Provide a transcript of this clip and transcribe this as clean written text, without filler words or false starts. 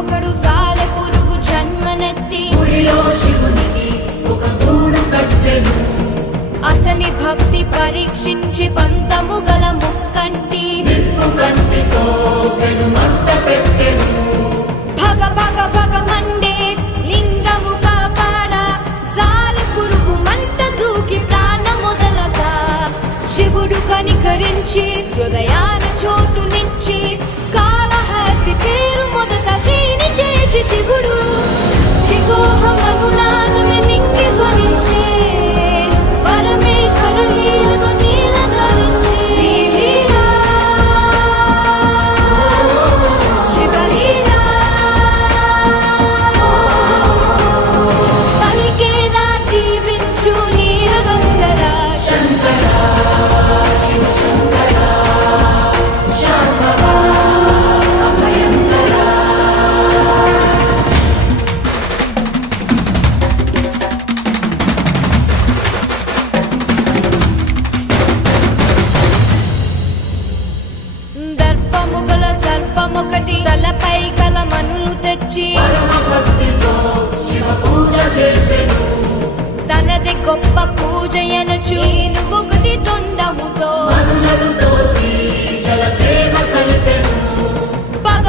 ఒకడు సాలె పురుగు జన్మనెత్తి గుడిలో శివునికి ఒక గూడు కట్టెను. అతని భక్తి పరీక్షించి పంతము గల ముక్కంటి నిప్పు కంటితో పెను మంట పెట్టెను. భగ భగ భగ మండే లింగము కాపాడ సాలె పురుగు మంట దూకి ప్రాణముదలగా శివుడు కనికరించి హృదయాన చోటునిచ్చి కాళహస్తి పేరు మొదట శ్రీని చేసి శివుడు శివోహమనునాదమే నింగి ధ్వనించే పరమేశ్వర లీలతో నీల ధరించి లీలా శివలీలా పలికేలా దీవించు నీలగంధర శంకర శివ శంకర శాంభవ అభయంకర. దర్పముగల సర్పమొకటి తలపై గల మనులు తెచ్చి పరమ భక్తితో శివ పూజ చేసెను. తనది గొప్ప పూజ ఎనచు ఏనుగొకటి తొండముతో మనులను తోసి జలసేవ సలిపెను. పగ